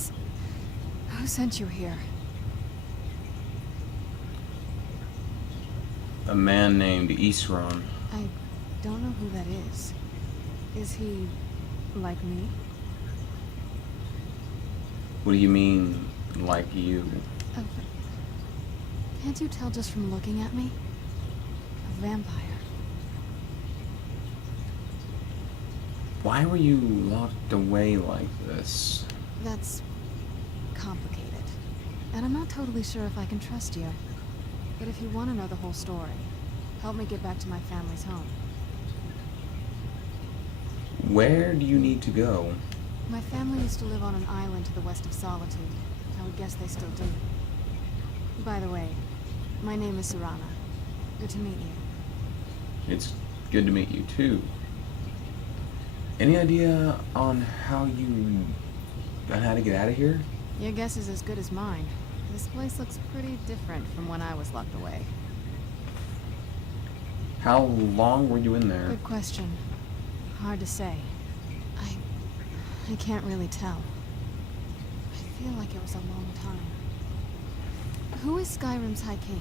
this? Who sent you here? A man named Serana. I don't know who that is. Is he like me? What do you mean, like you? A Can't you tell just from looking at me? A vampire. Why were you locked away like this? That's complicated. And I'm not totally sure if I can trust you. But if you want to know the whole story, help me get back to my family's home. Where do you need to go? My family used to live on an island to the west of Solitude. I would guess they still do. By the way, my name is Serana. Good to meet you. It's good to meet you too. Any idea on how to get out of here? Your guess is as good as mine. This place looks pretty different from when I was locked away. How long were you in there? Good question. Hard to say. I can't really tell. I feel like it was a long time. Who is Skyrim's High King?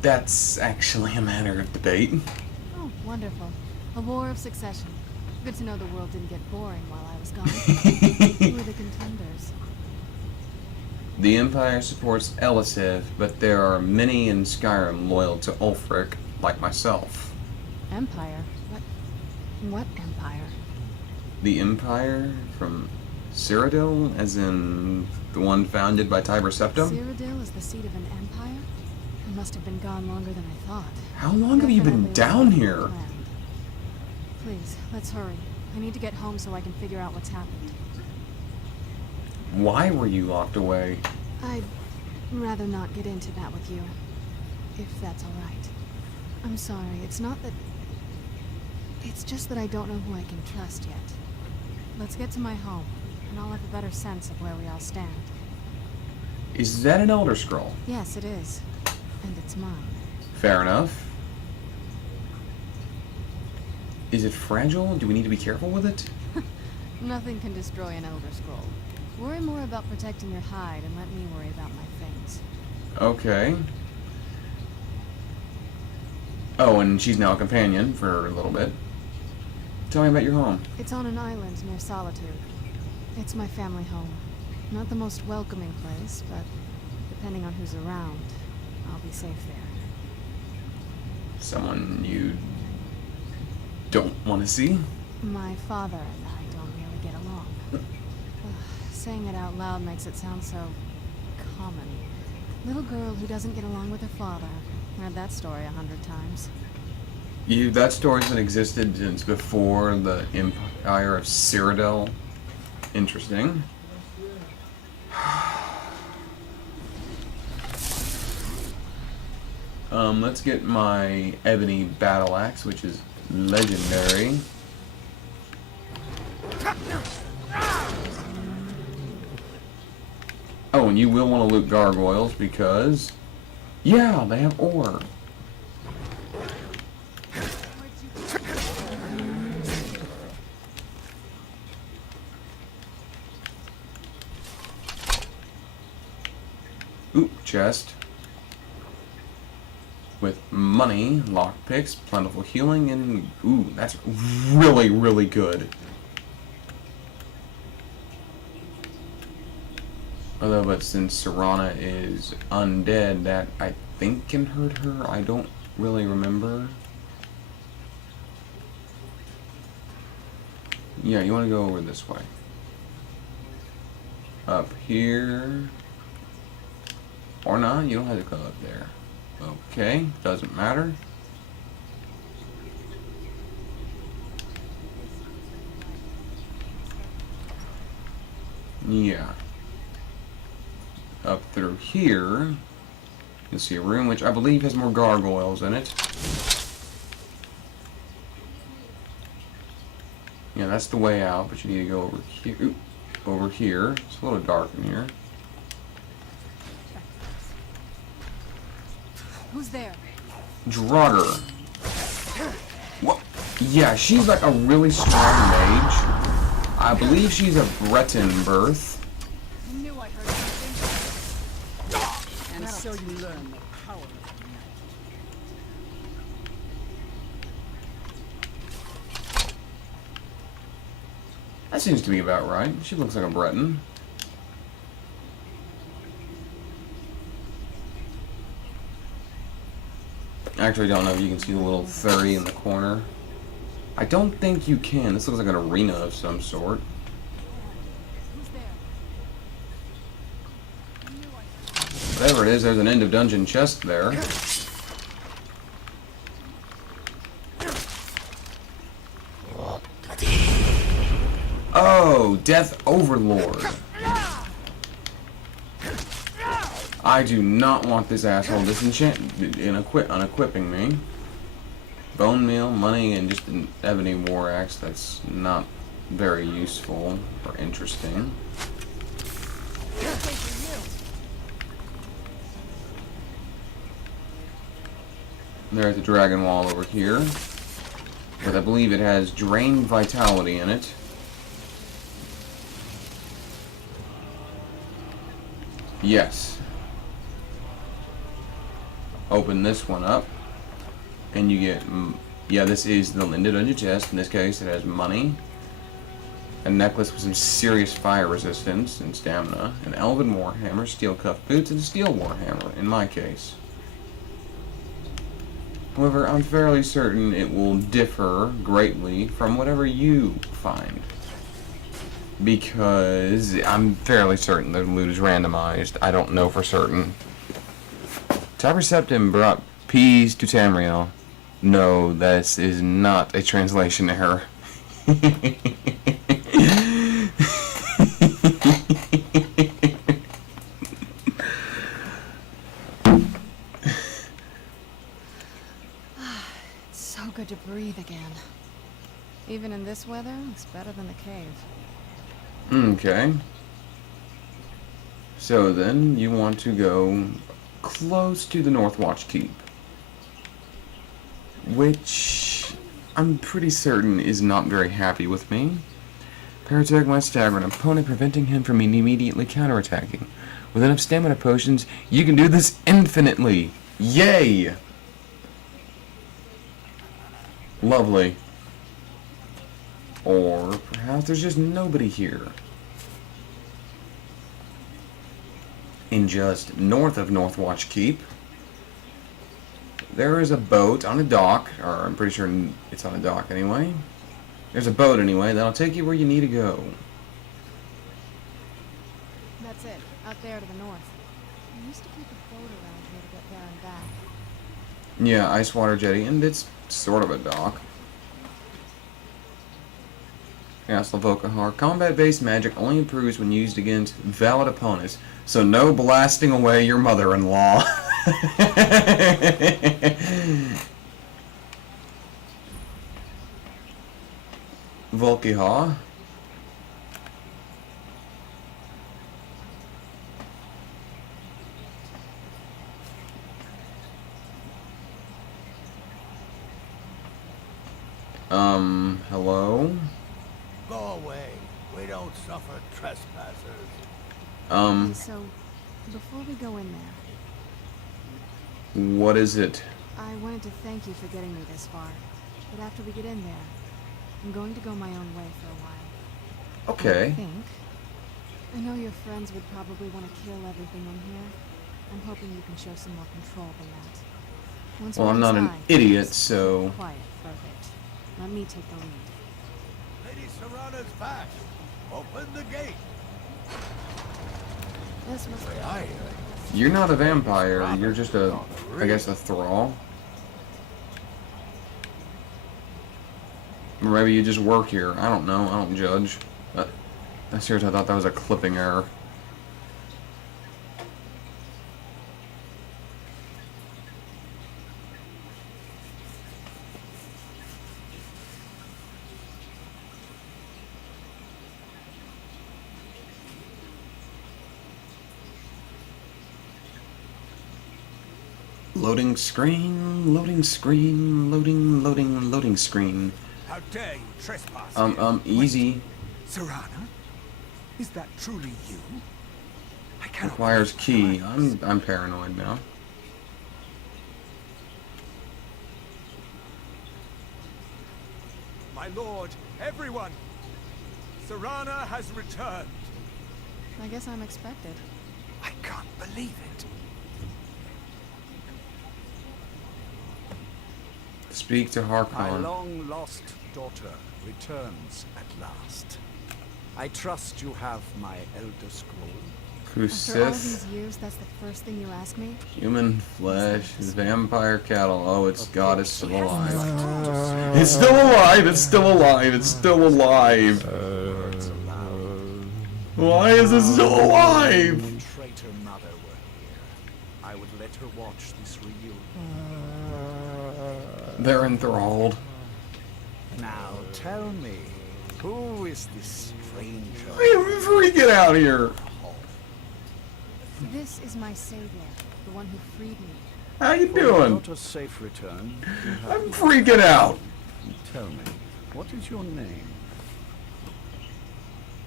That's actually a matter of debate. Oh, wonderful. A war of succession. Good to know the world didn't get boring while I was gone. Who are the contenders? The Empire supports Elisith, but there are many in Skyrim loyal to Ulfric, like myself. Empire? What empire? The Empire from Cyrodiil, as in the one founded by Tiber Septim? Cyrodiil is the seat of an empire? It must have been gone longer than I thought. How long have you been Definitely down here? planned. Please, let's hurry. I need to get home so I can figure out what's happened. Why were you locked away? I'd rather not get into that with you, if that's all right. I'm sorry, it's not that... It's just that I don't know who I can trust yet. Let's get to my home, and I'll have a better sense of where we all stand. Is that an Elder Scroll? Yes, it is. And it's mine. Fair enough. Is it fragile? Do we need to be careful with it? Nothing can destroy an Elder Scroll. Worry more about protecting your hide and let me worry about my things. Okay. Oh, and she's now a companion for a little bit. Tell me about your home. It's on an island near Solitude. It's my family home. Not the most welcoming place, but depending on who's around, I'll be safe there. Someone you don't want to see? My father and I don't really get along. Saying it out loud makes it sound so common. Little girl who doesn't get along with her father. Read that story 100 times. That story's been existed since before the Empire of Cyrodiil. Interesting. Let's get my ebony battle axe, which is legendary. Oh, and you will want to loot gargoyles because, yeah, they have ore. Ooh, chest. With money, lockpicks, plentiful healing, and ooh, that's really, really good. Although, but since Serana is undead, that I think can hurt her. I don't really remember. Yeah, you want to go over this way. Up here. Or not, you don't have to go up there. Okay, doesn't matter. Yeah. Up through here, you'll see a room which I believe has more gargoyles in it. Yeah, that's the way out, but you need to go over here. Ooh, over here. It's a little dark in here. Who's there? Draugr. What? Yeah, she's like a really strong mage. I believe she's of Breton birth. I knew I heard something. And so you learn the power of magic. That seems to be about right. She looks like a Breton. Actually, I don't know if you can see the little 30 in the corner. I don't think you can. This looks like an arena of some sort. Who's there? I knew I heard. Whatever it is, there's an end of dungeon chest there. Oh, Death Overlord. I do not want this asshole unequipping me. Bone meal, money, and just an ebony war axe. That's not very useful or interesting. There's the dragon wall over here. But I believe it has drained vitality in it. Yes. Open this one up. And you get, yeah, this is the Linda Dungeon chest. In this case, it has money, a necklace with some serious fire resistance and stamina, an elven warhammer, steel cuff boots, and a steel warhammer, in my case. However, I'm fairly certain it will differ greatly from whatever you find. Because I'm fairly certain the loot is randomized. I don't know for certain. Tiber Septim brought peace to Tamriel. No, this is not a translation error. It's so good to breathe again. Even in this weather, it's better than the cave. Okay. So then, you want to go close to the Northwatch Keep. Which I'm pretty certain is not very happy with me. Parattack might stagger an opponent, preventing him from immediately counterattacking. With enough stamina potions, you can do this infinitely. Yay! Lovely. Or perhaps there's just nobody here. In just north of Northwatch Keep, there is a boat on a dock, or I'm pretty sure it's on a dock anyway. There's a boat anyway that'll take you where you need to go. That's it, out there to the north. I used to keep a boat around here to get there and back. Yeah, ice water jetty, and it's sort of a dock. Castle Vokahar. Combat-based magic only improves when used against valid opponents, so no blasting away your mother-in-law. Volkiha. Hello? Go away. We don't suffer trespassers. Okay, so, before we go in there, What is it? I wanted to thank you for getting me this far. But after we get in there, I'm going to go my own way for a while. I Okay. think. I know your friends would probably want to kill everything in here. I'm hoping you can show some more control than that. Once Well, we're I'm not an inside, idiot, just so... keep quiet for a bit. Let me take the lead. Lady Serana's back. Open the gate. This must Way I hear it. You're not a vampire, you're just a, I guess, a thrall. Or maybe you just work here. I don't know, I don't judge. Seriously, I thought that was a clipping error. Loading screen, loading screen, loading screen. How dare you trespass here? Easy. Serana? Is that truly you? I cannot Requires believe key. my eyes. I'm paranoid now. My lord, everyone! Serana has returned. I guess I'm expected. I can't believe it. Speak to My Harkon. long-lost daughter returns at last. I trust you have my Elder Scroll. After all Kusith. these years, that's the first thing you ask me? Human flesh. Vampire cattle. Oh, it's God is still alive. alive. It's still alive. It's still alive. It's still alive. Why is it still alive? Traitor mother were here, I would let her watch this reunion. They're enthralled. Now tell me, who is this stranger? I'm freaking out here. This is my savior, the one who freed me. How you For your doing? daughter's safe return, you have I'm freaking out. Tell me, what is your name?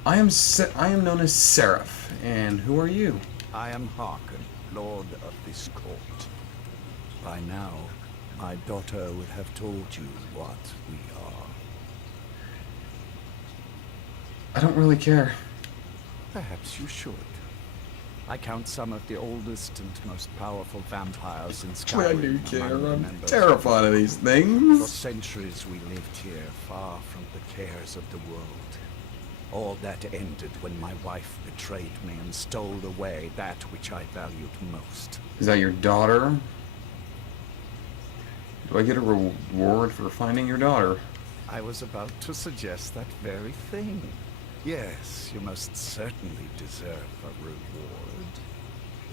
I am known as Seraph. And who are you? I am Harkon, Lord of this court. By now, my daughter would have told you what we are. I don't really care. Perhaps you should. I count some of the oldest and most powerful vampires in Skyrim. I do care. among the I'm members of terrified of these For things. centuries we lived here, far from the cares of the world. All that ended when my wife betrayed me and stole away that which I valued most. Is that your daughter? Do I get a reward for finding your daughter? I was about to suggest that very thing. Yes, you most certainly deserve a reward.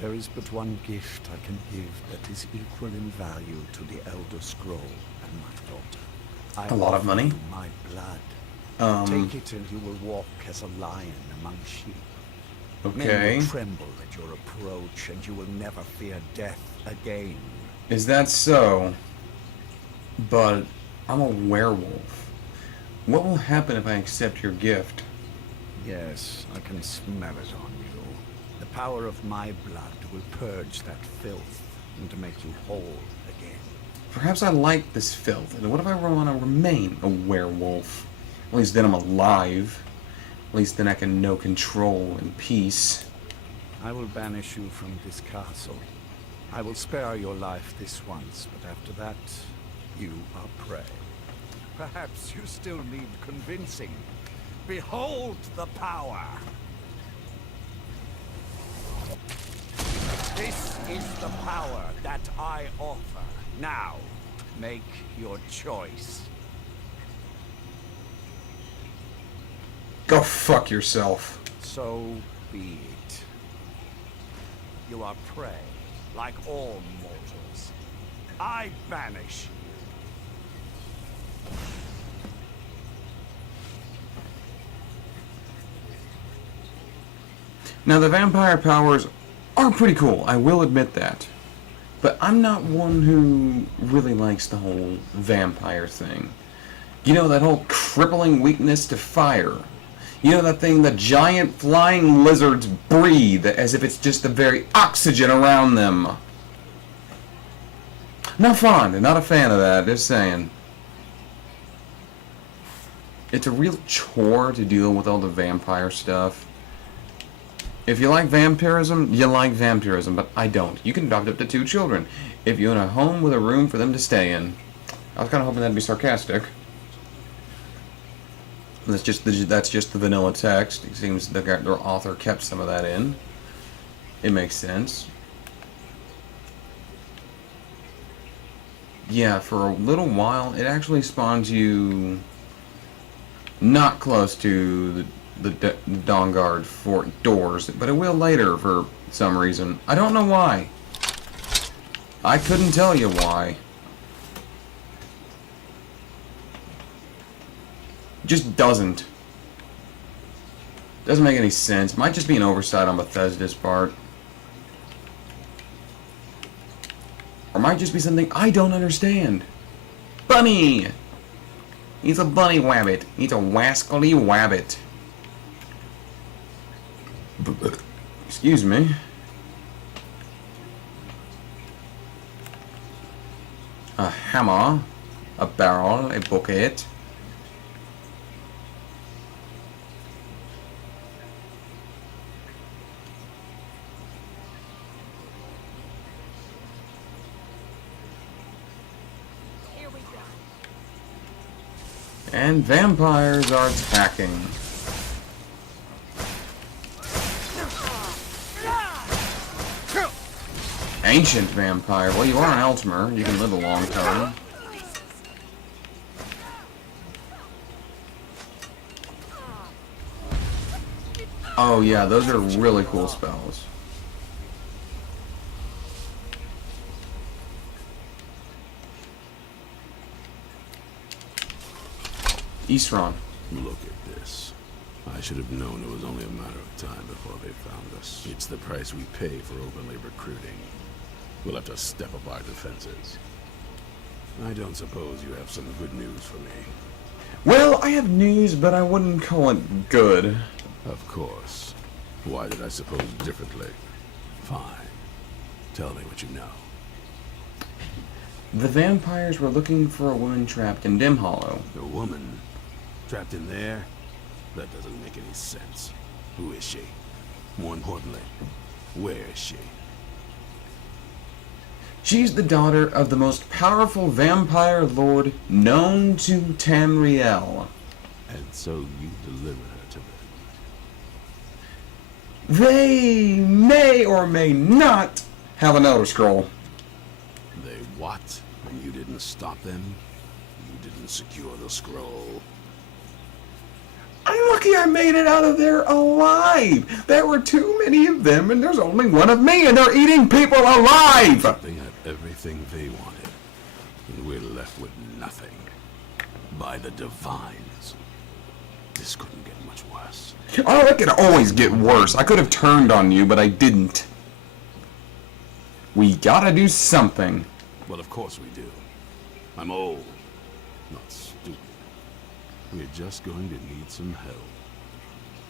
There is but one gift I can give that is equal in value to the Elder Scroll and my daughter. I A lot of offer money? you my blood. Take it and you will walk as a lion among sheep. Men Okay. will tremble at your approach and you will never fear death again. Is that so? But I'm a werewolf. What will happen if I accept your gift? Yes, I can smell it on you. The power of my blood will purge that filth and to make you whole again. Perhaps I like this filth. And what if I want to remain a werewolf? At least then I'm alive. At least then I can know control and peace. I will banish you from this castle. I will spare your life this once, but after that, you are prey. Perhaps you still need convincing. Behold the power! This is the power that I offer. Now, make your choice. Go fuck yourself. So be it. You are prey, like all mortals. I banish you. Now the vampire powers are pretty cool, I will admit that. But I'm not one who really likes the whole vampire thing. You know, that whole crippling weakness to fire. You know that thing that giant flying lizards breathe as if it's just the very oxygen around them. Not fond, not a fan of that, just saying. It's a real chore to deal with all the vampire stuff. If you like vampirism, you like vampirism, but I don't. You can adopt up to 2 children if you're in a home with a room for them to stay in. I was kind of hoping that'd be sarcastic. That's just the vanilla text. It seems their author kept some of that in. It makes sense. Yeah, for a little while, it actually spawns you not close to the Dawnguard fort doors, but it will later for some reason. I don't know why. I couldn't tell you why. Just doesn't. Doesn't make any sense. Might just be an oversight on Bethesda's part. Or might just be something I don't understand. Bunny! He's a bunny wabbit. He's a wascally wabbit. Excuse me. A hammer, a barrel, a bucket. And vampires are attacking. Ancient vampire. Well, you are an Eltimer. You can live a long time. Oh yeah, those are really cool spells. Eastron. Look at this. I should have known it was only a matter of time before they found us. It's the price we pay for openly recruiting. We'll have to step up our defenses. I don't suppose you have some good news for me. Well, I have news, but I wouldn't call it good. Of course. Why did I suppose differently? Fine. Tell me what you know. The vampires were looking for a woman trapped in Dim Hollow. A woman? Trapped in there? That doesn't make any sense. Who is she? More importantly, where is she? She's the daughter of the most powerful vampire lord known to Tamriel. And so you deliver her to them. They may or may not have an Elder Scroll. They what? And you didn't stop them? You didn't secure the scroll? I'm lucky I made it out of there alive. There were too many of them, and there's only one of me, and they're eating people alive. They had everything they wanted, and we're left with nothing. By the Divines. This couldn't get much worse. Oh, it could always get worse. I could have turned on you, but I didn't. We gotta do something. Well, of course we do. I'm old, not stupid. We're just going to need some help.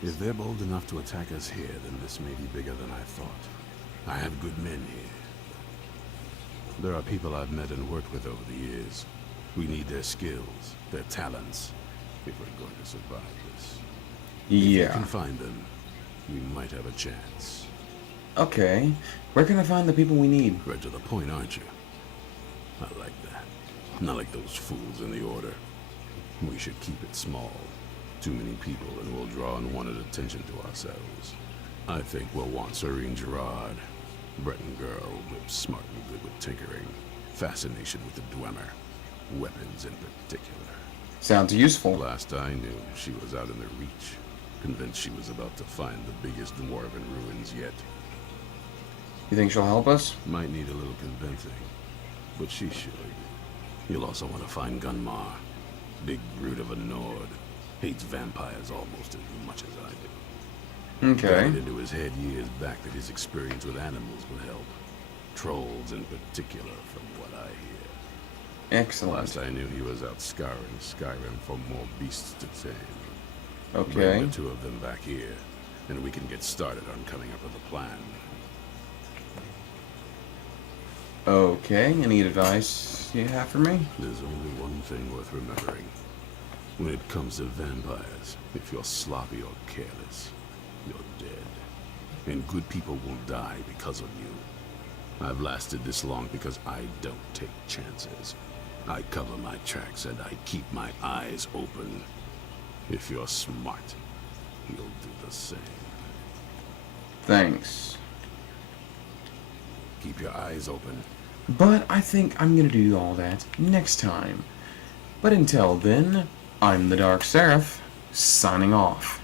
If they're bold enough to attack us here, then this may be bigger than I thought. I have good men here. There are people I've met and worked with over the years. We need their skills, their talents, if we're going to survive this. If you Yeah. can find them, we might have a chance. Okay. Where can I find the people we need? Right to the point, aren't you? I like that. Not like those fools in the Order. We should keep it small. Too many people and we'll draw unwanted attention to ourselves. I think we'll want Serene Gerard. Breton girl, smart and good with tinkering. Fascination with the Dwemer. Weapons in particular. Sounds useful. Last I knew, she was out in the Reach. Convinced she was about to find the biggest dwarven ruins yet. You think she'll help us? Might need a little convincing, but she should. You'll also want to find Gunmar. Big brute of a Nord. Hates vampires almost as much as I do. Okay. Got it into his head years back that his experience with animals would help. Trolls in particular, from what I hear. Excellent. Last I knew, he was out scouring Skyrim for more beasts to tame. Okay. Bring the two of them back here, and we can get started on coming up with a plan. Okay. Any advice you have for me? There's only one thing worth remembering. When it comes to vampires, if you're sloppy or careless, you're dead. And good people won't die because of you. I've lasted this long because I don't take chances. I cover my tracks and I keep my eyes open. If you're smart, you'll do the same. Thanks. Keep your eyes open. But I think I'm gonna do all that next time. But until then, I'm the Dark Seraph, signing off.